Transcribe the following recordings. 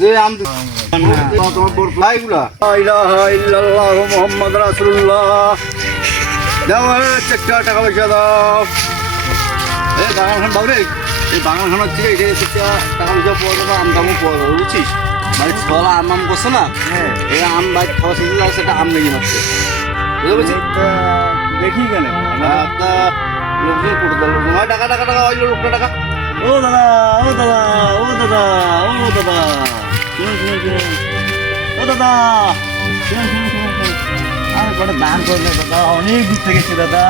টাকা টাকা আম দেখি টাকা টাকা টাকা টাকা ও দাদা ও দাদা ও দাদা ও দাদা। ও দাদা আমি কটা দান করবে দাদা অনেক দূর থেকে দাদা।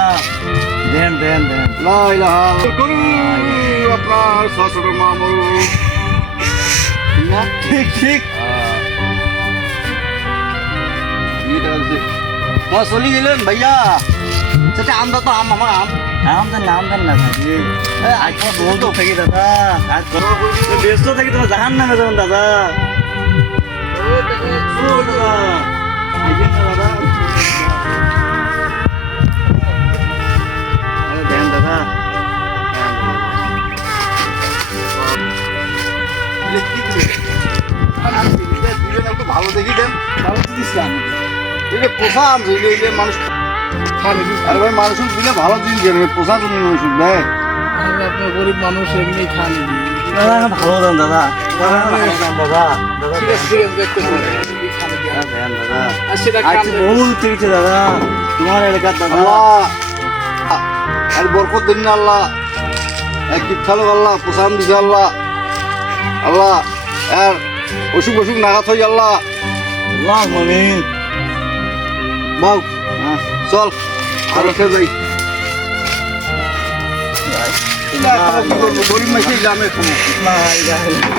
দেন দেন দেন। আপনার শাশুড় মামু না ঠিক ঠিক। হ্যাঁ চলি গেলেন ভাইয়া। সেটা আমটা তো আম আমার আম। নাম দেন নাম দেন না থাকি আজ বহু দূর থেকে দাদা। আজ ব্যস্ত থাকি তোমার জাহান নামে যাবেন দাদা। ভালো পোষা এই মানুষ আরে মানুষ ভালো দেন পোষা জিনিস মানুষ দেয় আপনার গরিব মানুষ এমনি খান দাদা ভালো দেন দাদা দাদা দাদা দাদা দেখতে পারেন। দাদা তোমার এলাকার দাদা আর বরকত দিন আল্লাহ এক কিপ আল্লাহ পোষাম দিছে আল্লাহ আল্লাহ আর অসুখ অসুখ নাগাত হই আল্লাহ আল্লাহ মমিন বাউ চল আর যাই गरीब मैसे जामे तुम